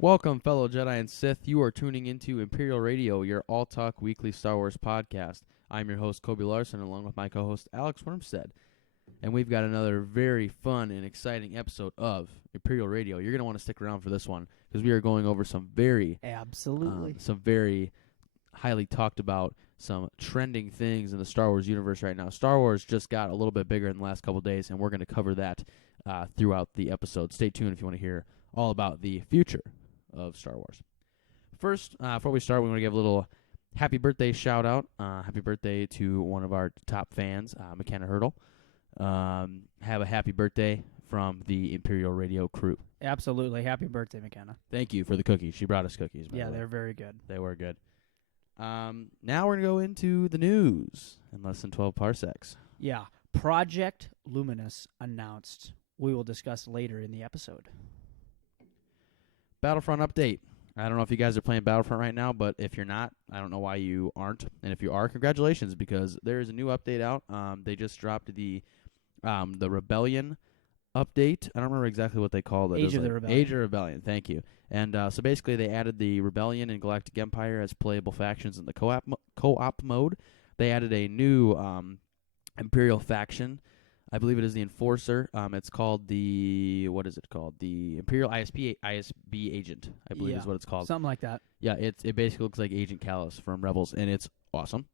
Welcome, fellow Jedi and Sith. You are tuning into Imperial Radio, your all-talk weekly Star Wars podcast. I'm your host, Kobe Larson, along with my co-host, Alex Wormstead. And we've got another very fun and exciting episode of Imperial Radio. You're going to want to stick around for this one, because we are going over some very highly talked about, some trending things in the Star Wars universe right now. Star Wars just got a little bit bigger in the last couple of days, and we're going to cover that throughout the episode. Stay tuned if you want to hear all about the future of Star Wars. First, before we start, we want to give a little happy birthday shout out. Happy birthday to one of our top fans, McKenna Hurdle. Have a happy birthday from the Imperial Radio crew. Absolutely. Happy birthday, McKenna. Thank you for the cookies. She brought us cookies. Yeah, they're very good. They were good. Now we're going to go into the news in less than 12 parsecs. Yeah. Project Luminous announced. We will discuss later in the episode. Battlefront update. I don't know if you guys are playing Battlefront right now, but if you're not, I don't know why you aren't. And if you are, congratulations, because there is a new update out. They just dropped the Rebellion update. I don't remember exactly what they called it. Age of the Rebellion. Age of Rebellion, thank you. And so basically they added the Rebellion and Galactic Empire as playable factions in the co-op mode. They added a new Imperial faction. I believe it is the Enforcer. It's called the, what is it called? The Imperial ISB Agent, I believe is what it's called. Something like that. Yeah, it basically looks like Agent Callus from Rebels, and it's awesome.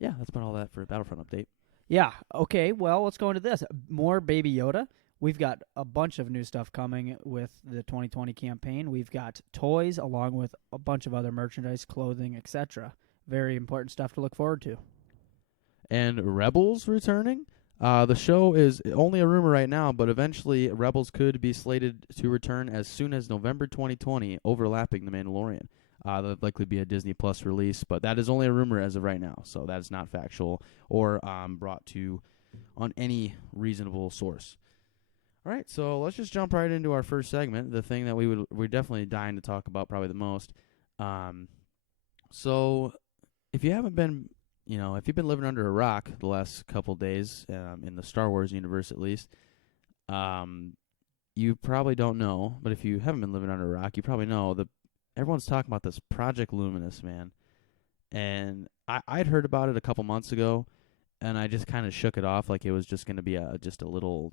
Yeah, that's about all that for Battlefront update. Yeah. Okay, well, let's go into this. More Baby Yoda. We've got a bunch of new stuff coming with the 2020 campaign. We've got toys along with a bunch of other merchandise, clothing, etc. Very important stuff to look forward to. And Rebels returning? The show is only a rumor right now, but eventually Rebels could be slated to return as soon as November 2020, overlapping The Mandalorian. That'll likely be a Disney Plus release, but that is only a rumor as of right now, so that is not factual or brought to on any reasonable source. All right, so let's just jump right into our first segment, the thing that we're definitely dying to talk about probably the most. So if you haven't been... if you've been living under a rock the last couple days, in the Star Wars universe at least, you probably don't know, but if you haven't been living under a rock, you probably know that everyone's talking about this Project Luminous, man. And I'd heard about it a couple months ago, and I just kind of shook it off like it was just going to be just a little,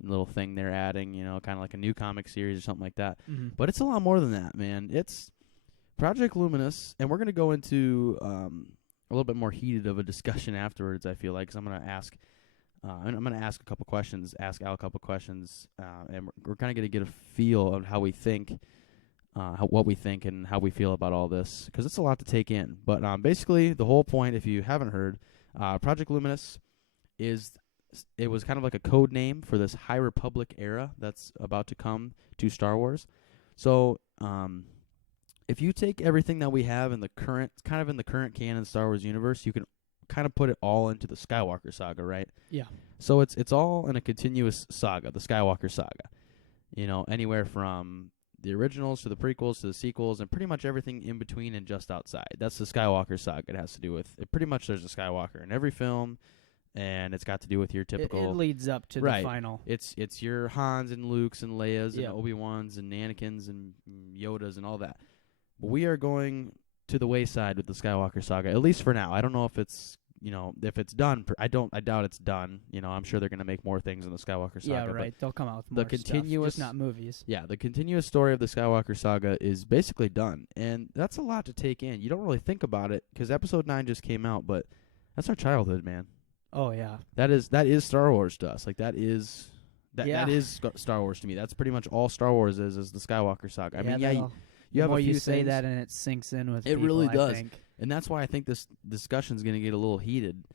little thing they're adding, kind of like a new comic series or something like that. Mm-hmm. But it's a lot more than that, man. It's Project Luminous, and we're going to go into... a little bit more heated of a discussion afterwards, I feel like, because I'm going to ask a couple questions, ask Al a couple questions, and we're kind of going to get a feel of how we think, what we think and how we feel about all this, because it's a lot to take in. But basically, the whole point, if you haven't heard, Project Luminous it was kind of like a code name for this High Republic era that's about to come to Star Wars. So, if you take everything that we have in the current canon Star Wars universe, you can kind of put it all into the Skywalker saga, right? Yeah. So it's all in a continuous saga, the Skywalker saga. Anywhere from the originals to the prequels to the sequels and pretty much everything in between and just outside. That's the Skywalker saga it has to do with. Pretty much there's a Skywalker in every film, and it's got to do with your typical... It leads up to the final. It's your Hans and Lukes and Leias and Obi-Wans and Anakins and Yodas and all that. But we are going to the wayside with the Skywalker saga, at least for now. I don't know if it's, if it's done. I doubt it's done. I'm sure they're going to make more things in the Skywalker saga. Yeah, right. They'll come out with more stuff, just not movies. Yeah, the continuous story of the Skywalker saga is basically done, and that's a lot to take in. You don't really think about it, because Episode 9 just came out, but that's our childhood, man. Oh, yeah. That is Star Wars to us. Like, that is Star Wars to me. That's pretty much all Star Wars is the Skywalker saga. I mean, you have a few you say things, that and it sinks in with it people, really does. I think. And that's why I think this discussion is going to get a little heated,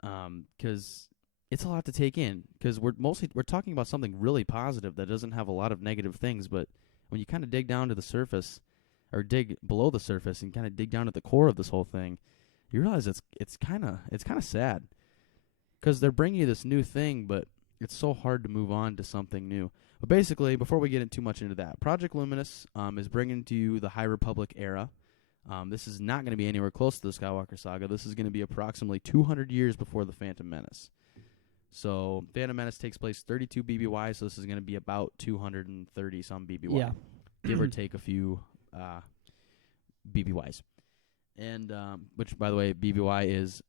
because it's a lot to take in. Because we're talking about something really positive that doesn't have a lot of negative things. But when you kind of dig down to the surface, or dig below the surface, and kind of dig down to the core of this whole thing, you realize it's kind of sad. Because they're bringing you this new thing, but it's so hard to move on to something new. But basically, before we get too much into that, Project Luminous is bringing to you the High Republic era. This is not going to be anywhere close to the Skywalker saga. This is going to be approximately 200 years before the Phantom Menace. So Phantom Menace takes place 32 BBY, so this is going to be about 230-some BBY. Yeah. give or take a few BBYs. And which, by the way, BBY is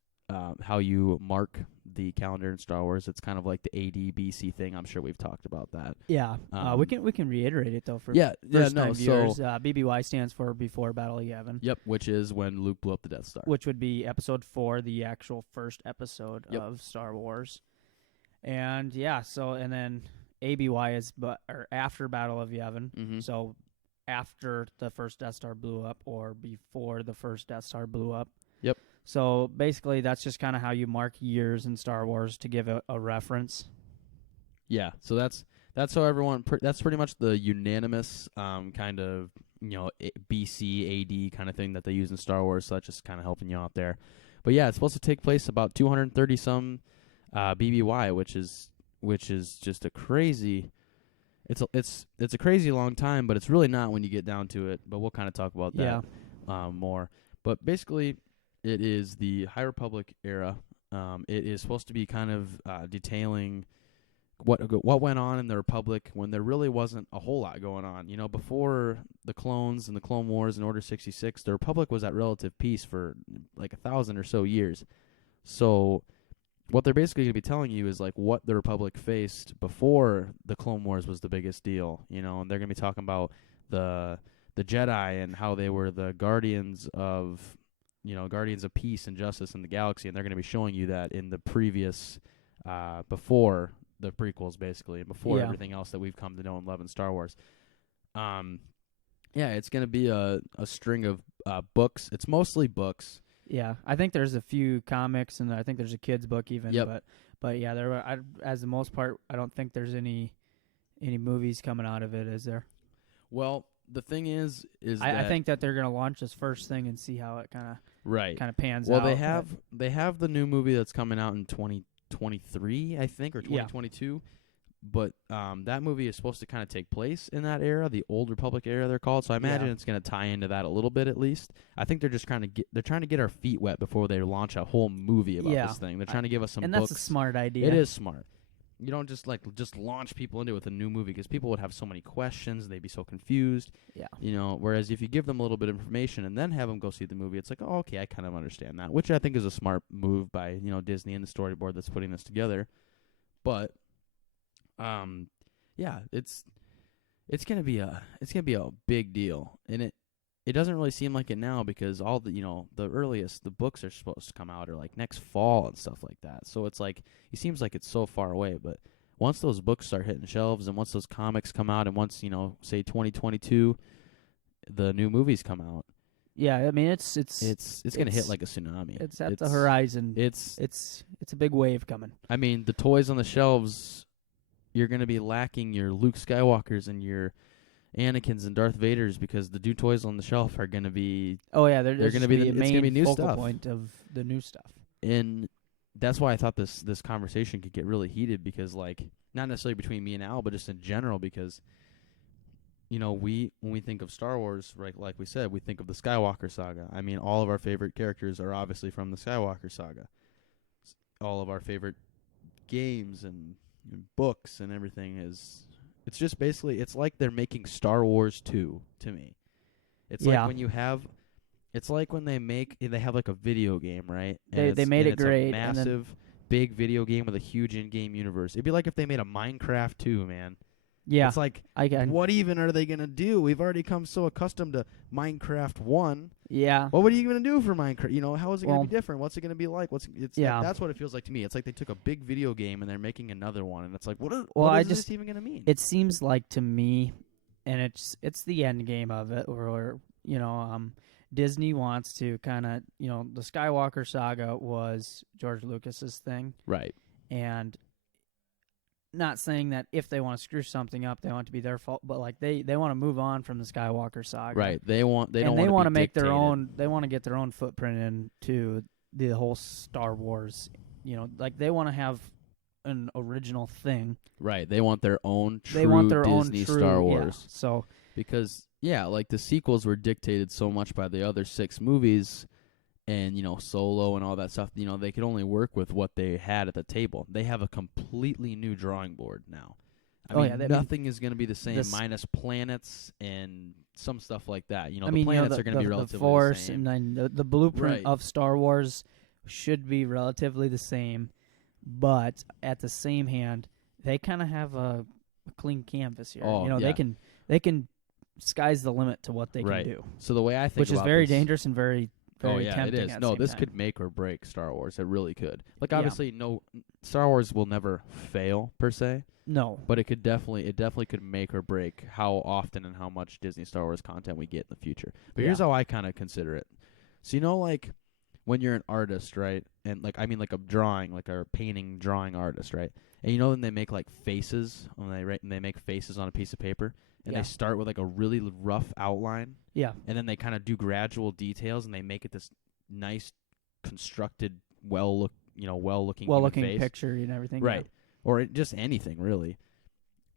how you mark the calendar in Star Wars. It's kind of like the AD/BC thing. I'm sure we've talked about that. Yeah, we can reiterate it though for yeah, first no. time viewers. So BBY stands for Before Battle of Yavin. yep, which is when Luke blew up the Death Star. Which would be Episode 4, the actual first episode of Star Wars. And yeah, so and then ABY is after Battle of Yavin. Mm-hmm. So after the first Death Star blew up or before the first Death Star blew up. Yep. So basically that's just kind of how you mark years in Star Wars to give a reference. Yeah, so that's how everyone that's pretty much the unanimous kind of, BC AD kind of thing that they use in Star Wars, so that's just kind of helping you out there. But yeah, it's supposed to take place about 230 some BBY, which is just a crazy it's a crazy long time, but it's really not when you get down to it. But we'll kind of talk about that more. But basically, it is the High Republic era. It is supposed to be kind of detailing what went on in the Republic when there really wasn't a whole lot going on. Before the clones and the Clone Wars and Order 66, the Republic was at relative peace for like 1,000 or so years. So what they're basically going to be telling you is like what the Republic faced before the Clone Wars was the biggest deal, and they're going to be talking about the Jedi and how they were the guardians of peace and justice in the galaxy, and they're going to be showing you that in the previous before the prequels, basically, and before everything else that we've come to know and love in Star Wars. It's going to be a string of books. It's mostly books. Yeah, I think there's a few comics, and I think there's a kid's book even. Yep. But yeah, as the most part, I don't think there's any movies coming out of it, is there? Well, the thing is I think that they're gonna launch this first thing and see how it kind of pans out. Well, they have the new movie that's coming out in 2023, I think, or 2022. But that movie is supposed to kind of take place in that era, the Old Republic era, they're called. So I imagine it's going to tie into that a little bit, at least. I think they're just trying to get our feet wet before they launch a whole movie about this thing. They're trying to give us some books. And that's a smart idea. It is smart. You don't just launch people into it with a new movie, because people would have so many questions, they'd be so confused. Yeah. Whereas if you give them a little bit of information and then have them go see the movie, it's like, oh, okay, I kind of understand that, which I think is a smart move by Disney and the storyboard that's putting this together. But it's gonna be a big deal, and it doesn't really seem like it now, because all the the earliest the books are supposed to come out are like next fall and stuff like that. So it's like it seems like it's so far away, but once those books start hitting shelves and once those comics come out and once say 2022 the new movies come out. Yeah, I mean it's gonna hit like a tsunami. It's at the horizon. It's a big wave coming. I mean, the toys on the shelves, you're going to be lacking your Luke Skywalkers and your Anakins and Darth Vaders, because the new toys on the shelf are going to be... Oh, yeah, they're going to be the main new focal stuff. point of the new stuff. And that's why I thought this conversation could get really heated, because, like, not necessarily between me and Al, but just in general, because, when we think of Star Wars, right, like we said, we think of the Skywalker saga. I mean, all of our favorite characters are obviously from the Skywalker saga. All of our favorite games and books and everything it's just basically, it's like they're making Star Wars 2 to me. It's like when you have, it's like when they have like a video game, right? They made it great. A massive, big video game with a huge in-game universe. It'd be like if they made a Minecraft 2, man. Yeah. It's like, what even are they going to do? We've already come so accustomed to Minecraft 1. Yeah. What are you going to do for Minecraft? How is it going to be different? What's it going to be like? That's what it feels like to me. It's like they took a big video game and they're making another one, and it's like, what is this even going to mean? It seems like to me, and it's the end game of it, where Disney wants to kind of, the Skywalker saga was George Lucas's thing. Right. And not saying that if they want to screw something up, they want it to be their fault, but like they want to move on from the Skywalker saga. Right. They want to make their own. They want to get their own footprint into the whole Star Wars. Like they want to have an original thing. Right. They want their own true Disney Star Wars. Yeah, so because like the sequels were dictated so much by the other 6 movies. And, Solo and all that stuff, they could only work with what they had at the table. They have a completely new drawing board now. I Oh, mean, yeah, I mean, nothing is going to be the same, this- minus planets and some stuff like that. You know, I the mean, planets are going to be the relatively Force, the same. and then the blueprint Right. of Star Wars should be relatively the same, but at the same hand, they kind of have a clean canvas here. Oh, You know, yeah. they can sky's the limit to what they Right. can do, So the way I think which is about very this, dangerous and very oh yeah, it tempting is. at the No, same this time. could make or break Star Wars. It really could. Like Yeah. obviously, no, Star Wars will never fail per se, No. but it definitely could make or break how often and how much Disney Star Wars content we get in the future. But here's Yeah. how I kind of consider it. So you know, like when you're an artist, right? And like I mean, like a drawing, like a painting, drawing artist, right? And you know when they make like faces, when they make faces on a piece of paper, and Yeah. they start with like a really rough outline, Yeah. and then they kind of do gradual details, and they make it this nice, constructed, well-looking face. picture and everything. Right. Or just anything really.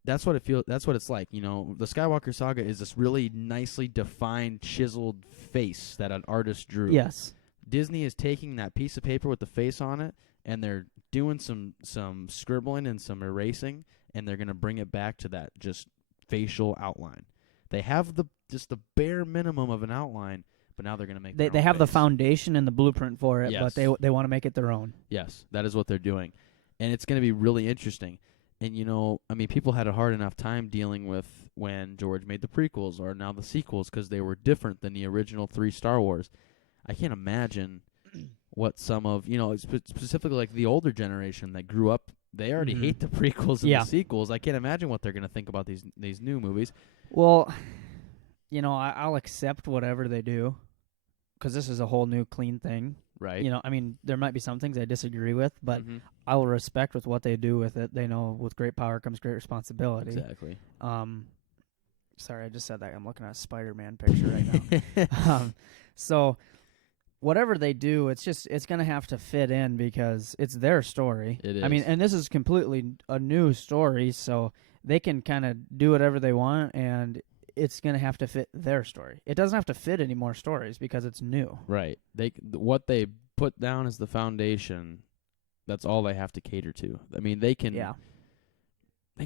That's what it feels. That's what it's like. You know, the Skywalker Saga is this really nicely defined, chiseled face that an artist drew. Yeah. Yes. Disney is taking that piece of paper with the face on it, and they're doing some scribbling and some erasing, and they're gonna bring it back to that just facial outline. They have just the bare minimum of an outline, but now they're gonna make. They have the foundation and the blueprint for it, but Yes. they want to make it their own. Yes, that is what they're doing, and it's gonna be really interesting. And you know, I mean, people had a hard enough time dealing with when George made the prequels or now the sequels because they were different than the original 3 Star Wars. I can't imagine what some of, you know, specifically like the older generation that grew up, they already Mhm. hate the prequels and Yeah. the sequels. I can't imagine what they're going to think about these new movies. Well, you know, I'll accept whatever they do because this is a whole new clean thing. Right. You know, I mean, there might be some things I disagree with, but Mhm. I will respect with what they do with it. They know with great power comes great responsibility. Exactly. Sorry, I just said that. I'm looking at a Spider-Man picture right now. So whatever they do, it's going to have to fit in because it's their story. It I mean, is. and this is completely a new story, so they can kind of do whatever they want, and it's going to have to fit their story. It doesn't have to fit any more stories because it's new. Right. What they put down as the foundation, that's all they have to cater to. I mean, they can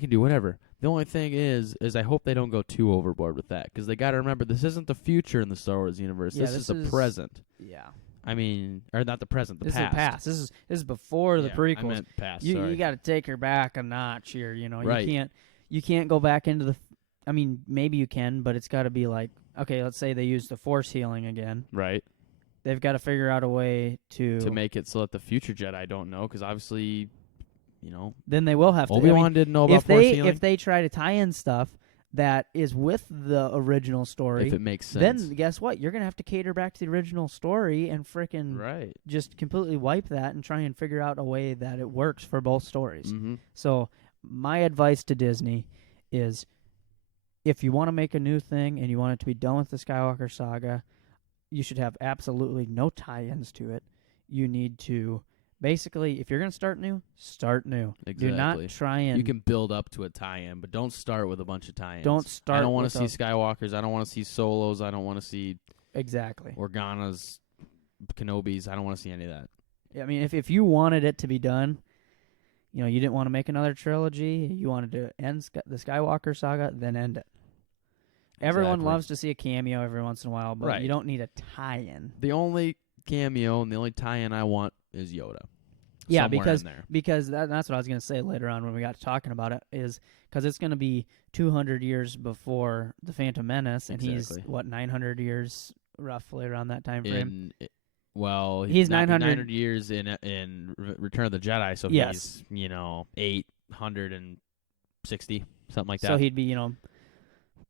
do whatever. The only thing is I hope they don't go too overboard with that because they got to remember this isn't the future in the Star Wars universe. Yeah, this is the present. Yeah. I mean, or not the present, the This past. is the past. This is before the Yeah, prequels. I meant past. You sorry. got to take her back a notch here. You know, Right. you can't go back into the. I mean, maybe you can, but it's got to be like, okay, let's say they use the Force healing again. Right. They've got to figure out a way to make it so that the future Jedi don't know because obviously, you know, Then they will have to. Obi-Wan didn't know about Force healing. If they try to tie in stuff that is with the original story, if it makes sense. then guess what? You're gonna have to cater back to the original story and frickin' right. just completely wipe that and try and figure out a way that it works for both stories. Mm-hmm. So my advice to Disney is, if you want to make a new thing and you want it to be done with the Skywalker saga, you should have absolutely no tie-ins to it. You need to basically, if you're going to start new, start new. Exactly. Do not try and You can build up to a tie-in, but don't start with a bunch of tie-ins. don't start. I don't want with to see Skywalkers. I don't want to see Solos. I don't want to see exactly. Organas, Kenobis. I don't want to see any of that. I mean, if you wanted it to be done, you know, you didn't want to make another trilogy. You wanted to end the Skywalker saga, then end it. Everyone Exactly. loves to see a cameo every once in a while, but Right. you don't need a tie-in. The only cameo and the only tie-in I want is Yoda. Yeah, Somewhere because in there. that's what I was going to say later on when we got to talking about it, is because it's going to be 200 years before The Phantom Menace, and Exactly. he's, 900 years roughly around that time frame? He's He's 900 years in Return of the Jedi, so Yes. he's 860 something like that. So he'd be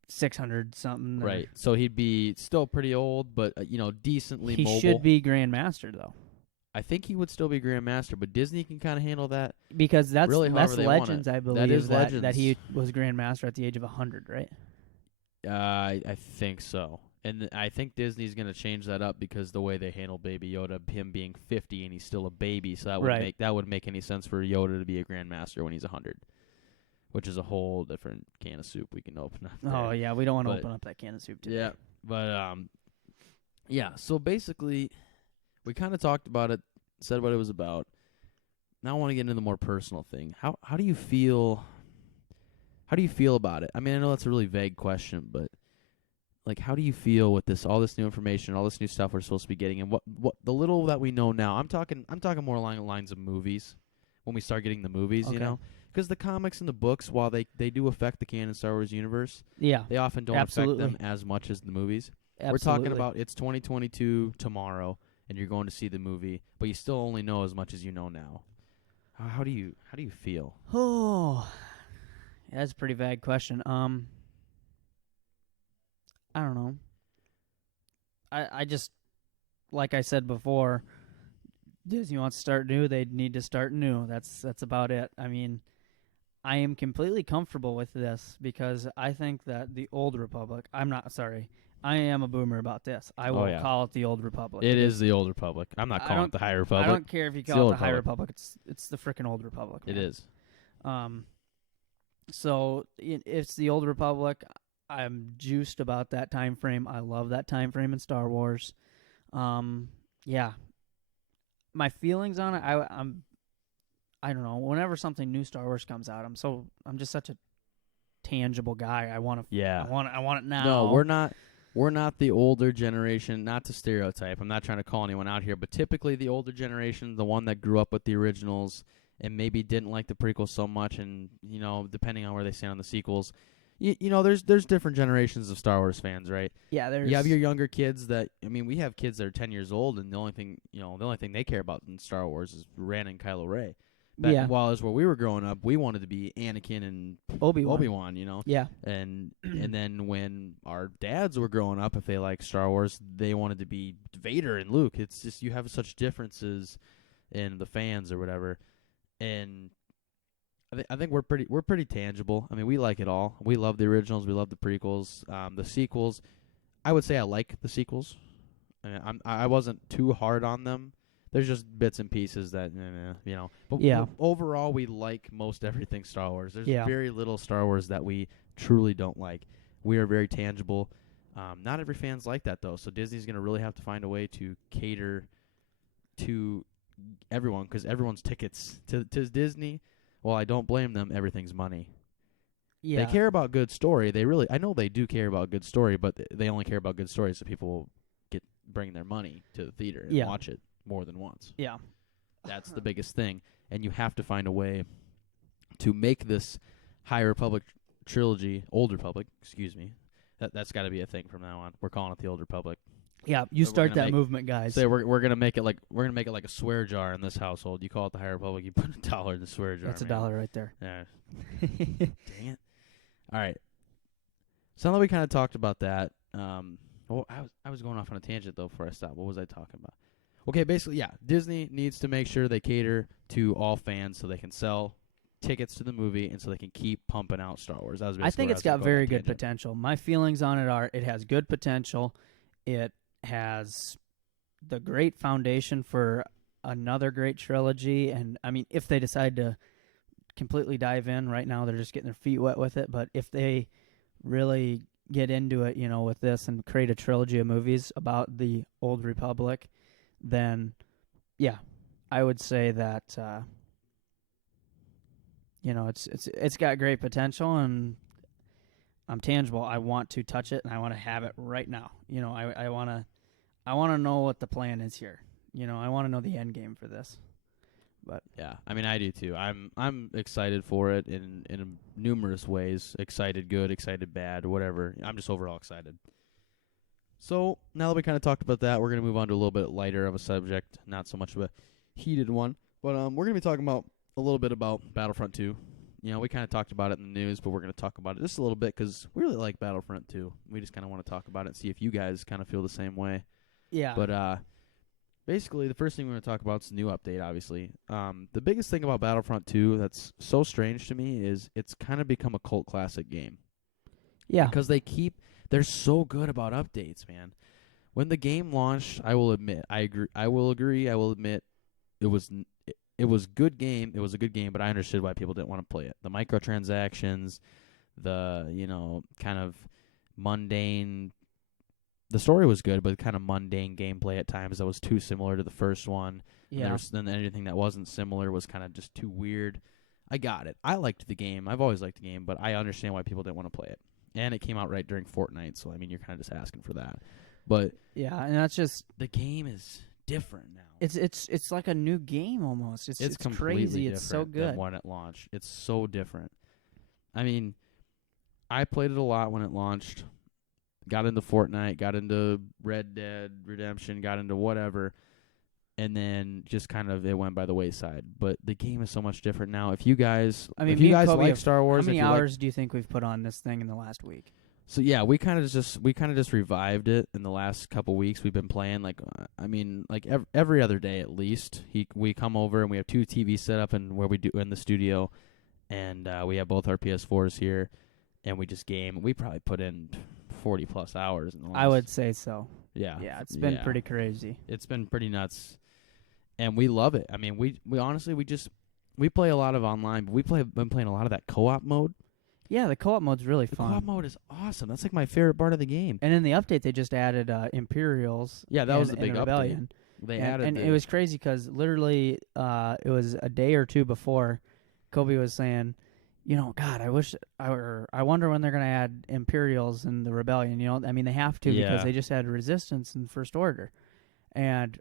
600 something. right. So he'd be still pretty old, but decently He mobile. should be Grandmaster though, I think he would still be Grandmaster, but Disney can kind of handle that. because that's Really, however they want Legends. it. I That believe is that Legends. he was Grandmaster at the age of 100, right? I think so. And I think Disney's going to change that up because the way they handle Baby Yoda, him being 50 and he's still a baby, so that would make any sense for Yoda to be a Grandmaster when he's 100, which is a whole different can of soup we can open up. Oh there. yeah, we don't want to But- open up that can of soup today. Yeah, but yeah. So basically, we kind of talked about it, said what it was about. Now I want to get into the more personal thing. How do you feel? How do you feel about it? I mean, I know that's a really vague question, but like, how do you feel with this, all this new information, all this new stuff we're supposed to be getting, and what the little that we know now? I'm talking more along the lines of movies. When we start getting the movies, Okay. you know, because the comics and the books, while they do affect the canon Star Wars universe, Yeah. they often don't Absolutely. affect them as much as the movies. Absolutely. We're talking about it's 2022 tomorrow, and you're going to see the movie, but you still only know as much as you know now. How do you feel? Oh, that's a pretty vague question. I don't know. I just, like I said before, Disney wants to start new. They need to start new. That's about it. I mean, I am completely comfortable with this because I think that the Old Republic. I'm not sorry. I am a boomer about this. I will call it the Old Republic. It is the Old Republic. I'm not calling it the High Republic. I don't care if you call it the High Republic. It's the frickin' Old Republic. Man. It is. So it's the Old Republic. I'm juiced about that time frame. I love that time frame in Star Wars. Yeah. My feelings on it, I don't know. Whenever something new Star Wars comes out, I'm just such a tangible guy. I want it now. No, we're not the older generation, not to stereotype. I'm not trying to call anyone out here, but typically the older generation, the one that grew up with the originals and maybe didn't like the prequels so much, and depending on where they stand on the sequels, there's different generations of Star Wars fans, right? Yeah, you have your younger kids that, we have kids that are 10 years old, and the only thing they care about in Star Wars is Ren and Kylo Ray. While as where we were growing up, we wanted to be Anakin and Obi-Wan, Yeah. And then when our dads were growing up, if they liked Star Wars, they wanted to be Vader and Luke. It's just you have such differences in the fans or whatever. And I think we're pretty tangible. I mean, we like it all. We love the originals. We love the prequels. The sequels, I would say I like the sequels. I wasn't too hard on them. There's just bits and pieces that, But overall, we like most everything Star Wars. There's very little Star Wars that we truly don't like. We are very tangible. Not every fan's like that, though. So Disney's going to really have to find a way to cater to everyone, because everyone's tickets to Disney. Well, I don't blame them. Everything's money. Yeah. They care about good story. I know they do care about good story, but they only care about good story so people will bring their money to the theater and watch it more than once. Yeah. That's the biggest thing. And you have to find a way to make this High Republic trilogy, Old Republic, excuse me. That's got to be a thing from now on. We're calling it the Old Republic. Yeah, you start that movement, guys. Say we're gonna make it like a swear jar in this household. You call it the High Republic, you put $1 in the swear jar. That's $1 right there. Yeah. Dang it. All right. So now that we kind of talked about that, I was going off on a tangent though before I stopped. What was I talking about? Okay, basically, yeah, Disney needs to make sure they cater to all fans so they can sell tickets to the movie and so they can keep pumping out Star Wars. That was basically I think it's got very good potential. My feelings on it are it has good potential. It has the great foundation for another great trilogy. And, I mean, if they decide to completely dive in right now, they're just getting their feet wet with it. But if they really get into it, with this and create a trilogy of movies about the Old Republic, then, yeah, I would say that, it's got great potential, and I'm tangible. I want to touch it, and I want to have it right now. I want to know what the plan is here. I want to know the end game for this. But yeah, I mean, I do too. I'm excited for it in numerous ways. Excited good, excited bad, whatever. I'm just overall excited. So now that we kind of talked about that, we're going to move on to a little bit lighter of a subject, not so much of a heated one. But we're going to be talking about a little bit about Battlefront 2. We kind of talked about it in the news, but we're going to talk about it just a little bit because we really like Battlefront 2. We just kind of want to talk about it and see if you guys kind of feel the same way. Yeah. But basically, the first thing we're going to talk about is the new update, obviously. The biggest thing about Battlefront 2 that's so strange to me is it's kind of become a cult classic game. Yeah. Because they're so good about updates, man. When the game launched, I will admit, I will admit, it was good game. It was a good game, but I understood why people didn't want to play it. The microtransactions, the, kind of mundane. The story was good, but kind of mundane gameplay at times that was too similar to the first one. Yeah. And then anything that wasn't similar was kind of just too weird. I got it. I liked the game. I've always liked the game, but I understand why people didn't want to play it. And it came out right during Fortnite, so I mean, you're kind of just asking for that. But Yeah, and that's just the game is different now. it's like a new game almost. It's completely crazy. different It's so good. than when it launched. It's so different. I mean, I played it a lot when it launched. Got into Fortnite, got into Red Dead Redemption, got into whatever, and then just kind of it went by the wayside. But the game is so much different now. If you guys, I mean, if me you and guys Kobe like have- Star Wars, How many if you like- hours do you think we've put on this thing in the last week? so yeah, we kind of just revived it in the last couple weeks. We've been playing like every other day at least. We come over and we have 2 TVs set up and where we do in the studio, and we have both our PS4s here, and we just game. We probably put in 40 plus hours in the last, I would say so. yeah. Yeah, it's been Yeah. pretty crazy. It's been pretty nuts, and we love it. I mean, we honestly we play a lot of online, but been playing a lot of that co-op mode. Yeah, the co-op mode's really The fun. co-op mode is awesome. That's like my favorite part of the game. And in the update, they just added Imperials. Yeah, that was and- the big and update. Rebellion. They and, added and the, it was crazy because literally it was a day or two before Kobe was saying, God, I wonder when they're going to add Imperials in the Rebellion. I mean, they have to Yeah. because they just had Resistance and First Order. And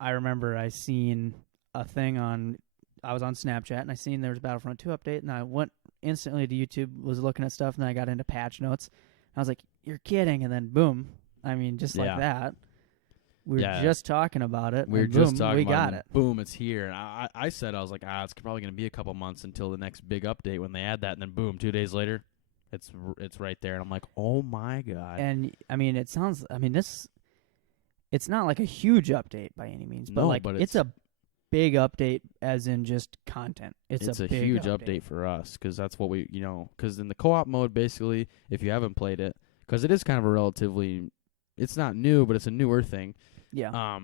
I remember I seen a thing I was on Snapchat and I seen there was a Battlefront 2 update, and I went instantly to YouTube, was looking at stuff, and then I got into patch notes. I was like, you're kidding. And then boom, I mean, just like Yeah. that. We were Yeah. just talking about it. we were and just boom, talking we about got and it. Boom, it's here. And I said, I was like, it's probably going to be a couple months until the next big update when they add that. And then boom, 2 days later, it's right there. And I'm like, oh my God. And I mean, it's not like a huge update by any means, but No, like but it's a big update as in just content. It's a big huge update for us because that's what because in the co-op mode, basically, if you haven't played it, because it is kind of a relatively, it's not new, but it's a newer thing. Yeah.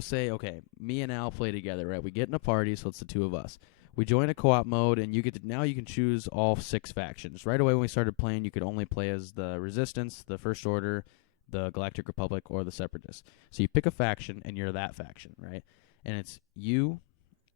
Say, okay, me and Al play together, right? We get in a party, so it's the 2 of us. We join a co-op mode, and now you can choose all 6 factions. Right away when we started playing, you could only play as the Resistance, the First Order, the Galactic Republic, or the Separatists. So you pick a faction, and you're that faction, right? And it's you,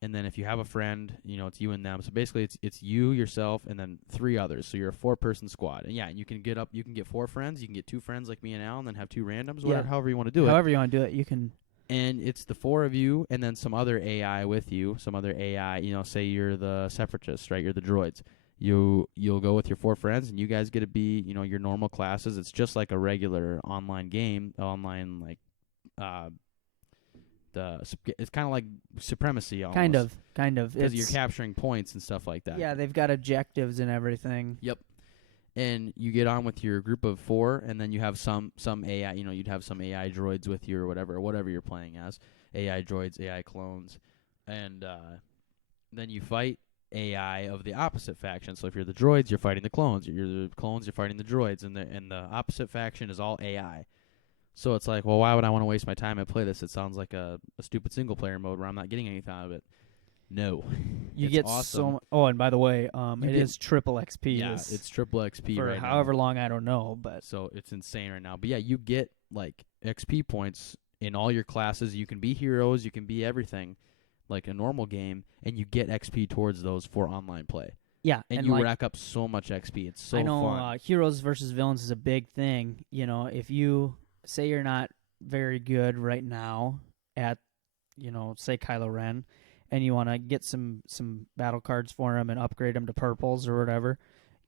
and then if you have a friend, it's you and them. So basically, it's you, yourself, and then 3 others. So you're a 4-person squad. And yeah, you can get 4 friends. You can get 2 friends like me and Al, and then have 2 randoms, whatever, however you want to do it. However you want to do it, you can. And it's the 4 of you, and then some other AI with you. Some other AI, say you're the Separatists, right? You're the droids. You'll go with your 4 friends, and you guys get to be, your normal classes. It's just like a regular online game, it's kind of like Supremacy almost. Kind of. Because you're capturing points and stuff like that. Yeah, they've got objectives and everything. Yep. And you get on with your group of 4, and then you have some AI, you'd have some AI droids with you or whatever you're playing as. AI droids, AI clones. And then you fight AI of the opposite faction. So if you're the droids, you're fighting the clones. You're the clones, you're fighting the droids. And the opposite faction is all AI. So it's like, well, why would I want to waste my time and play this? It sounds like a stupid single-player mode where I'm not getting anything out of it. No. You It's get awesome. so much. Oh, and by the way, is triple XP. Yeah, it's triple XP for right now. however long, I don't know, but So it's insane right now. But yeah, you get like XP points in all your classes. You can be heroes, you can be everything like a normal game, and you get XP towards those for online play. yeah, And you rack up so much XP. It's so I know fun. heroes versus villains is a big thing. If you say you're not very good right now at, say Kylo Ren, and you want to get some battle cards for him and upgrade them to purples or whatever,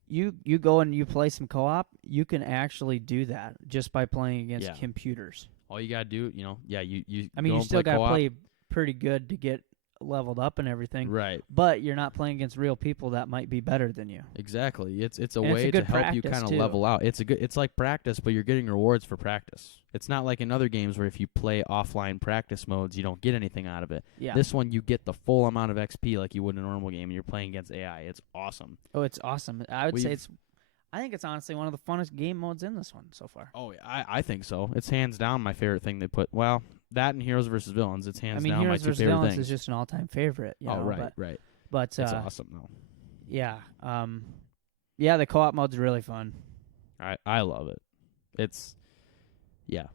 you go and you play some co-op. You can actually do that just by playing against computers. All you gotta do, you. I mean, go you and still play got to co-op. play pretty good to get leveled up and everything. Right. But you're not playing against real people that might be better than you. Exactly. It's a And it's a way to good help you practice, kind of too. level out. It's like practice, but you're getting rewards for practice. It's not like in other games where if you play offline practice modes, you don't get anything out of it. Yeah. This one, you get the full amount of XP like you would in a normal game, and you're playing against AI. It's awesome. Oh, it's awesome. I would say I think it's honestly one of the funnest game modes in this one so far. Oh, I think so. It's hands down my favorite thing they put. Well, that and Heroes versus Villains. It's hands down Heroes my 2 vs. favorite Villains things. is just an all-time favorite. Right. But It's awesome though. Yeah. The co-op mode's really fun. I love it. It's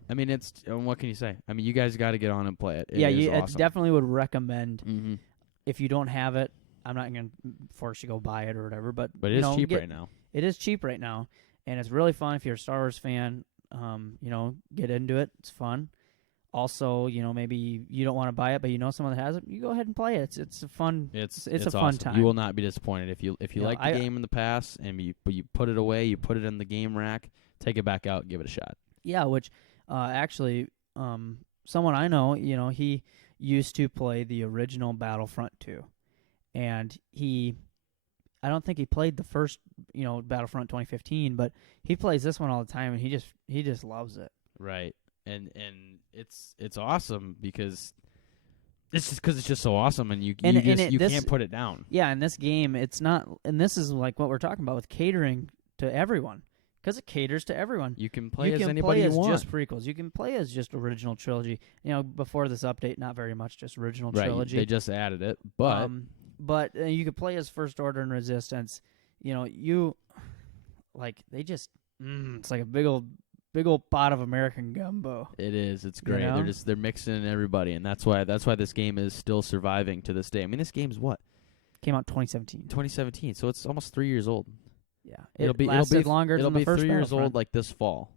I mean, it's what can you say? I mean, you guys got to get on and play it. It is I awesome. definitely would recommend. Mm-hmm. if you don't have it, I'm not going to force you to go buy it or whatever. But But it is cheap right now. It is cheap right now, and it's really fun if you're a Star Wars fan. Get into it. It's fun. Also, maybe you don't want to buy it, but you know someone that has it. You go ahead and play it. It's a fun. It's a awesome. fun time. You will not be disappointed if you like the game in the past and you put it away. You put it in the game rack. Take it back out. Give it a shot. Yeah, which actually, someone I know, he used to play the original Battlefront 2, and I don't think he played the first, Battlefront 2015, but he plays this one all the time, and he just loves it. Right, and it's awesome because it's just so awesome, and you can't put it down. Yeah, in this game, it's not, and this is like what we're talking about with catering to everyone, because it caters to everyone. You can play as anybody you want. Just prequels. You can play as just original trilogy. Before this update, not very much, just original trilogy. They just added it, but. But you could play as First Order and Resistance. It's like a big old pot of American gumbo. It is. It's great. They're mixing in everybody, and that's why this game is still surviving to this day. I mean, this game's what? Came out 2017. 2017, so it's almost 3 years old. Yeah, it'll be longer than the first 3 years Battlefront. old like this fall,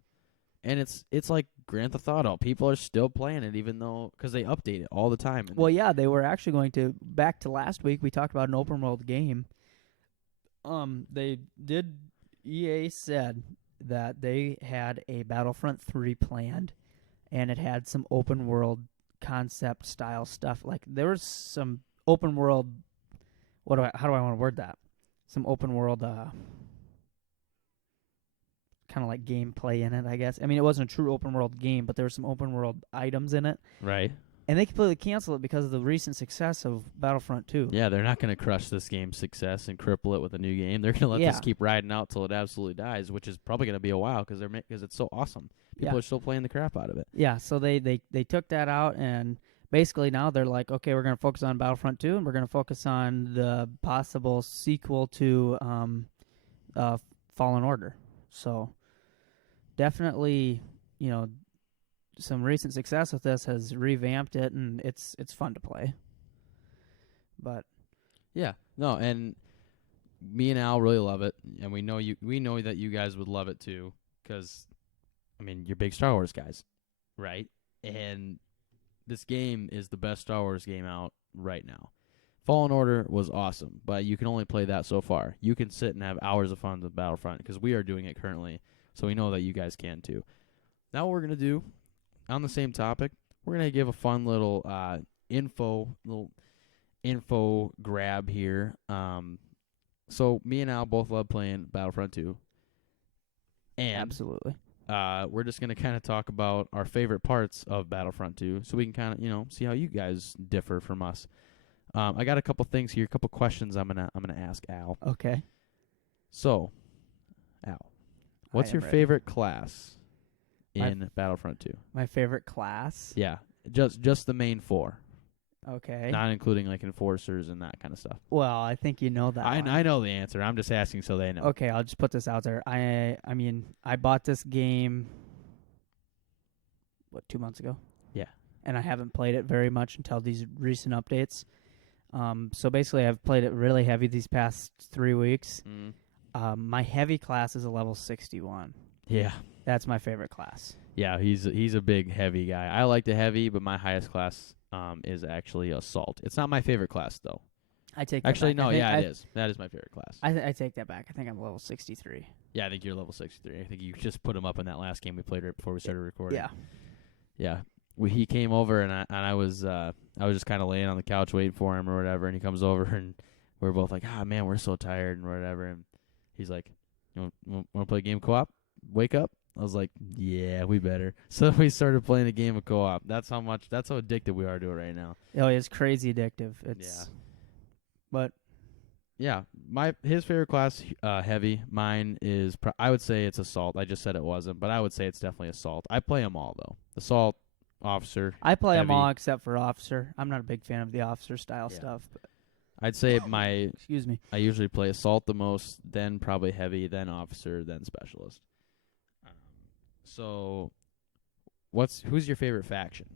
and it's like Grand Theft Auto. People are still playing it, even though because they update it all the time. Well, yeah, they were actually going to back to last week. We talked about an open world game. EA said that they had a Battlefront 3 planned, and it had some open world concept style stuff. Like there was some open world. How do I want to word that? Some open world. Kind of like gameplay in it, I guess. I mean, it wasn't a true open world game, but there were some open world items in it. Right. And they completely canceled it because of the recent success of Battlefront 2. Yeah, they're not going to crush this game's success and cripple it with a new game. They're going to let this keep riding out till it absolutely dies, which is probably going to be a while because it's so awesome. People are still playing the crap out of it. Yeah, so they took that out, and basically now they're like, okay, we're going to focus on Battlefront 2, and we're going to focus on the possible sequel to Fallen Order. So definitely, some recent success with this has revamped it, and it's fun to play. But yeah, no, and me and Al really love it, and we know that you guys would love it too, because I mean you're big Star Wars guys, right? And this game is the best Star Wars game out right now. Fallen Order was awesome, but you can only play that so far. You can sit and have hours of fun with Battlefront because we are doing it currently. So we know that you guys can too. Now what we're going to do, on the same topic, we're going to give a fun little info grab here. So me and Al both love playing Battlefront 2. And absolutely. We're just going to kind of talk about our favorite parts of Battlefront 2 so we can kind of, see how you guys differ from us. I got a couple things here, a couple questions I'm going to ask Al. Okay. So, Al, what's your favorite class in Battlefront 2? My favorite class? Yeah, just the main 4. Okay. Not including like enforcers and that kind of stuff. Well, I think you know that. I know the answer. I'm just asking so they know. Okay, I'll just put this out there. I mean, I bought this game 2 months ago? Yeah. And I haven't played it very much until these recent updates. So basically I've played it really heavy these past 3 weeks. My heavy class is a level 61. Yeah. That's my favorite class. Yeah, he's a big heavy guy. I like the heavy, but my highest class is actually assault. It's not my favorite class though. I take that actually back. No, it is. That is my favorite class. I take that back. I think I'm level 63. Yeah, I think you're level 63. I think you just put him up in that last game we played right before we started recording. Yeah. Yeah. He came over and I was just kind of laying on the couch waiting for him or whatever, and he comes over and we're both like, man, we're so tired and whatever, and he's like, you want to play a game co-op? Wake up? I was like, yeah, we better. So we started playing a game of co-op. That's how addicted we are to it right now. Oh, it's crazy addictive. But yeah, his favorite class, heavy. Mine is I would say it's assault. I just said it wasn't, but I would say it's definitely assault. I play them all though. Assault, officer. I play heavy. them all except for officer. I'm not a big fan of the officer style stuff. But I'd say excuse me. I usually play assault the most, then probably heavy, then officer, then specialist. So, who's your favorite faction?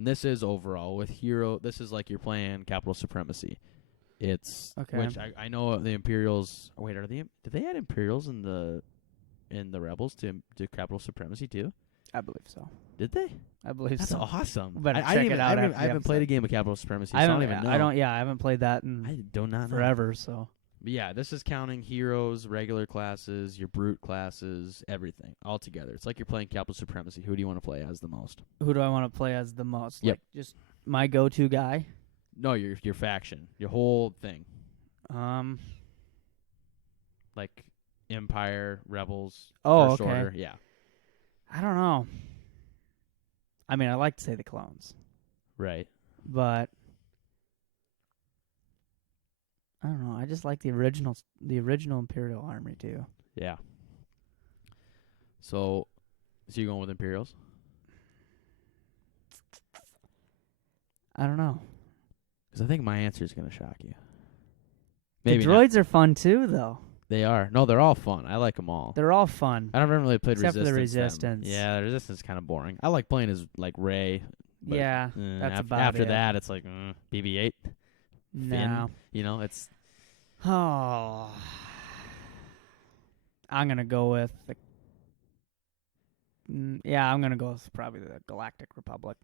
And this is overall with hero. This is like you're playing Capital Supremacy. It's Okay. which I know the Imperials. Wait, did they add Imperials in the Rebels to Capital Supremacy too? I believe so. Did they? I believe That's so. awesome. We better I check didn't it out I after the haven't played a episode. game of Capital Supremacy, so I don't even know. I haven't played that in I do not know. forever. So But yeah, this is counting heroes, regular classes, your brute classes, everything all together. It's like you're playing Capital Supremacy. Who do you want to play as the most? who do I want to play as the most? Yep. Like just my go-to guy. No, your faction, your whole thing, like Empire, Rebels, Oh, First okay. Order. Yeah, I don't know. I mean, I like to say the clones, right. but I don't know. I just like the original Imperial army too. Yeah. So you going with Imperials? I don't know. Because I think my answer is gonna shock you. The Maybe not. droids are fun too, though. They are. No, they're all fun. I like them all. They're all fun. I haven't really played Except for the Resistance. Resistance. Yeah, the Resistance is kind of boring. I like playing as like Rey. But, Yeah, that's about after it. that, it's like BB-8. No. You know, it's Oh. I'm gonna go with the. I'm gonna go with probably the Galactic Republic.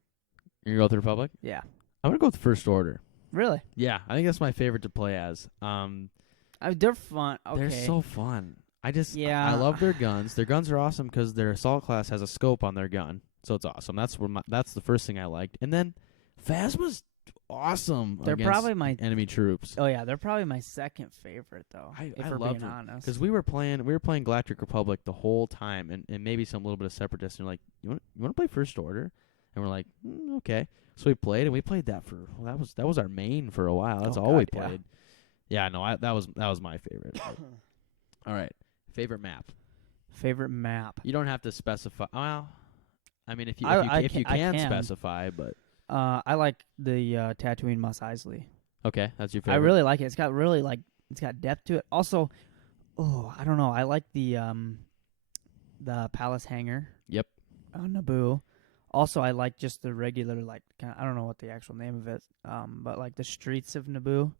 you're gonna go with the Republic. Yeah. I'm gonna go with First Order. Really? Yeah, I think that's my favorite to play as. They're fun. Okay. They're so fun. I Yeah. love their guns. Their guns are awesome because their assault class has a scope on their gun, so it's awesome. That's the first thing I liked. And then Phasma's awesome. They're against probably my enemy troops. Oh yeah, they're probably my second favorite though. If I we're loved being them honest. because we were playing Galactic Republic the whole time, and maybe some little bit of Separatists. And they're like, you want to play First Order? And we're like, okay. So we played, and we played that for that was our main for a while. That's all we played. Yeah, no, that was my favorite. All right, favorite map. Favorite map. You don't have to specify. Well, I mean, if you I can can. specify, but I like the Tatooine Mos Eisley. okay, that's your favorite. I really like it. It's got depth to it. Also, I don't know. I like the Palace Hangar. Yep. On Naboo. Also, I like just the regular I don't know what the actual name of it, but like the streets of Naboo,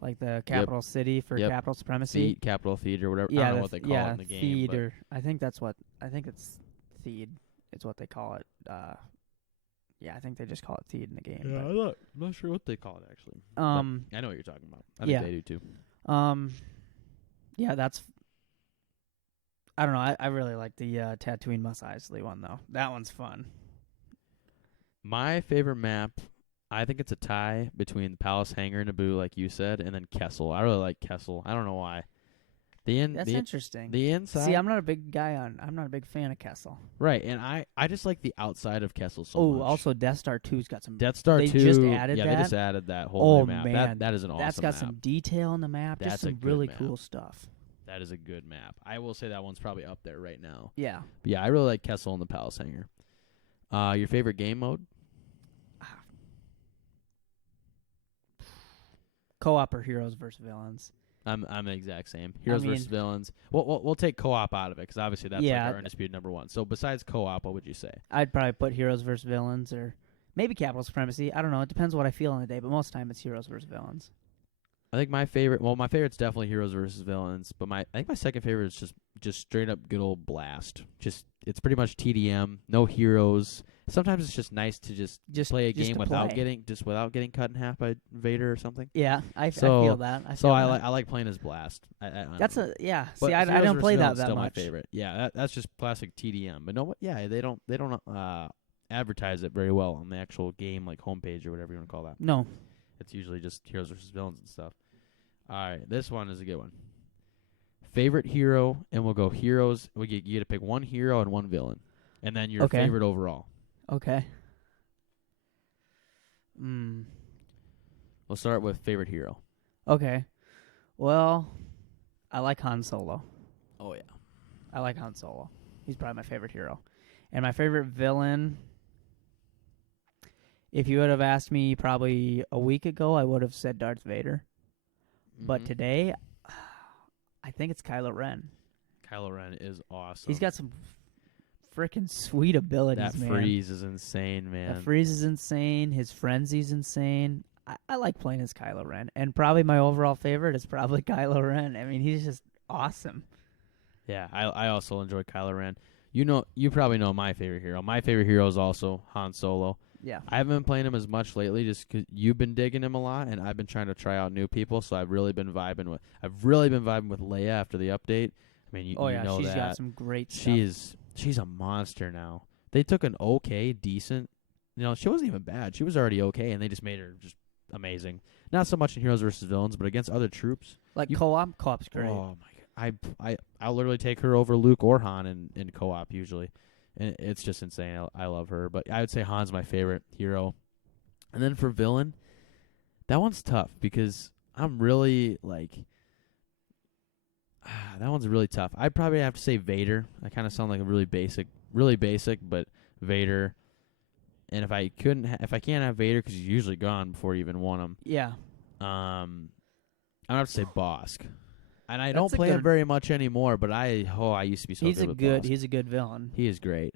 like the capital city for capital supremacy. Capital Feed or whatever. Yeah, I don't know what they call it in the game. Feed, but or I think it's Theed. It's what they call it. I think they just call it Theed in the game. yeah, but, I'm not sure what they call it actually. Um, But I know what you're talking about. I think they do too. Yeah, that's. I don't know. I really like the Tatooine Mos Eisley one though. That one's fun. My favorite map, I think it's a tie between Palace Hangar, Naboo, like you said, and then Kessel. I really like Kessel. I don't know why. That's interesting. The inside. See, I'm not a big fan of Kessel. Right, and I just like the outside of Kessel so much. Oh, also Death Star 2's got some. Death Star 2. Just added yeah, that. they just added that whole new map. Man, That is an awesome map. That's got some detail in the map. That's just a some good really map. cool stuff. That is a good map. I will say that one's probably up there right now. Yeah. But yeah, I really like Kessel and the Palace Hangar. Your favorite game mode? Co-op or heroes versus villains? I'm the exact same. Heroes versus villains. We'll take co-op out of it because obviously that's like our undisputed number one. So besides co-op, what would you say? I'd probably put heroes versus villains or maybe capital supremacy. I don't know. It depends what I feel on the day, but most of the time it's heroes versus villains. I think my favorite's definitely heroes versus villains, but I think my second favorite is just straight up good old blast. It's pretty much TDM, no heroes. Sometimes it's just nice to just play a game without getting cut in half by Vader or something. Yeah, I feel that. I like playing as Blast. That's know. See, I don't play that still much. My favorite. Yeah, that's just classic TDM. But they don't advertise it very well on the actual game like homepage or whatever you want to call that. No. It's usually just heroes versus villains and stuff. All right, this one is a good one. Favorite hero, and we'll go heroes. You get to pick one hero and one villain, and then your favorite overall. Okay. We'll start with favorite hero. Okay. Well, I like Han Solo. Oh yeah, I like Han Solo. He's probably my favorite hero, and my favorite villain. If you would have asked me probably a week ago, I would have said Darth Vader. But today, I think it's Kylo Ren. Kylo Ren is awesome. He's got some freaking sweet abilities, That man. freeze is insane, man. That freeze is insane. His frenzy's insane. I like playing as Kylo Ren, and probably my overall favorite is probably Kylo Ren. I mean, he's just awesome. Yeah, I also enjoy Kylo Ren. You probably know my favorite hero. My favorite hero is also Han Solo. Yeah. I haven't been playing him as much lately, just 'cause you've been digging him a lot, and I've been trying to try out new people. So I've really been vibing with Leia after the update. I mean, you know she's that got some great stuff. she's a monster now. They took an okay, decent. She wasn't even bad. She was already okay, and they just made her just amazing. Not so much in Heroes versus Villains, but against other troops. Like co-op's great. Oh my god, I'll literally take her over Luke or Han in co-op usually. And it's just insane. I love her, but I would say Han's my favorite hero. And then for villain, that one's tough because I'm really like that one's really tough. I'd probably have to say Vader. I kind of sound like a really basic, but Vader. And if I can't have Vader because he's usually gone before you even won him. Yeah. I'm gonna have to say Bosk. And I That's don't play him very much anymore, but I used to be so good with Bosk. He's a good villain. He is great.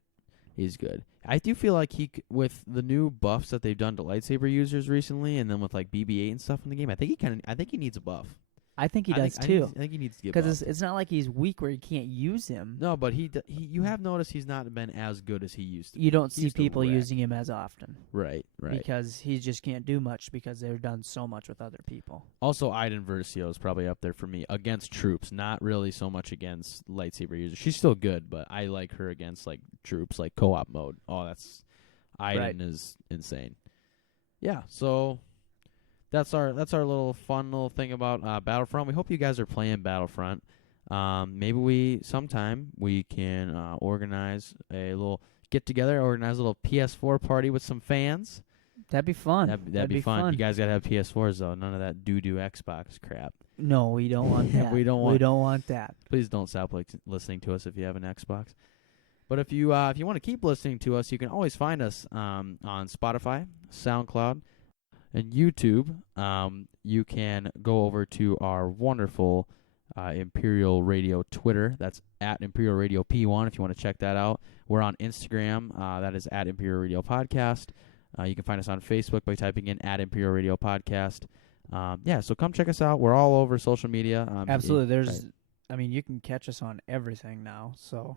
He's good. I do feel like with the new buffs that they've done to lightsaber users recently, and then with like BB-8 and stuff in the game, I think he needs a buff. I think he does too. I think he needs to get because it's not like he's weak where you can't use him. No, but you have noticed he's not been as good as he used to. You don't see people using him as often. Right. Because he just can't do much because they've done so much with other people. Also, Iden Versio is probably up there for me against troops, not really so much against lightsaber users. She's still good, but I like her against like troops, like co-op mode. Oh, Iden is insane. Yeah, so that's our little fun little thing about Battlefront. We hope you guys are playing Battlefront. Maybe sometime we can organize a little get together, organize a little PS4 party with some fans. That'd be fun. That'd be fun. You guys gotta have PS4s though. None of that doo-doo Xbox crap. No, we don't want that. We don't want that. Please don't stop listening to us if you have an Xbox. But if you want to keep listening to us, you can always find us on Spotify, SoundCloud, and YouTube. You can go over to our wonderful Imperial Radio Twitter. That's at Imperial Radio P1 if you want to check that out. We're on Instagram. That is at Imperial Radio Podcast. You can find us on Facebook by typing in at Imperial Radio Podcast. So come check us out. We're all over social media. Absolutely. You can catch us on everything now. So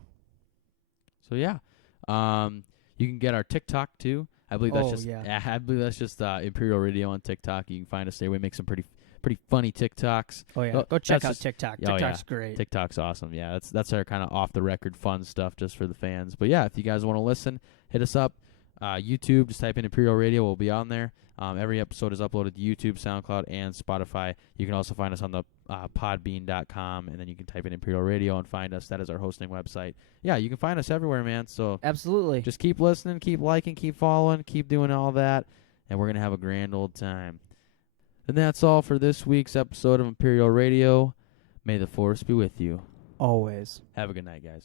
yeah. You can get our TikTok too. I believe that's just Imperial Radio on TikTok. You can find us there. We make some pretty funny TikToks. Oh yeah, go check out TikTok. TikTok's great. TikTok's awesome. Yeah, that's our kind of off the record fun stuff just for the fans. But yeah, if you guys want to listen, hit us up. YouTube, just type in Imperial Radio. We'll be on there. Every episode is uploaded to YouTube, SoundCloud, and Spotify. You can also find us on the podbean.com, and then you can type in Imperial Radio and find us. That is our hosting website. Yeah, you can find us everywhere, man. So absolutely, just keep listening, keep liking, keep following, keep doing all that, and we're going to have a grand old time. And that's all for this week's episode of Imperial Radio. May the Force be with you. Always. Have a good night, guys.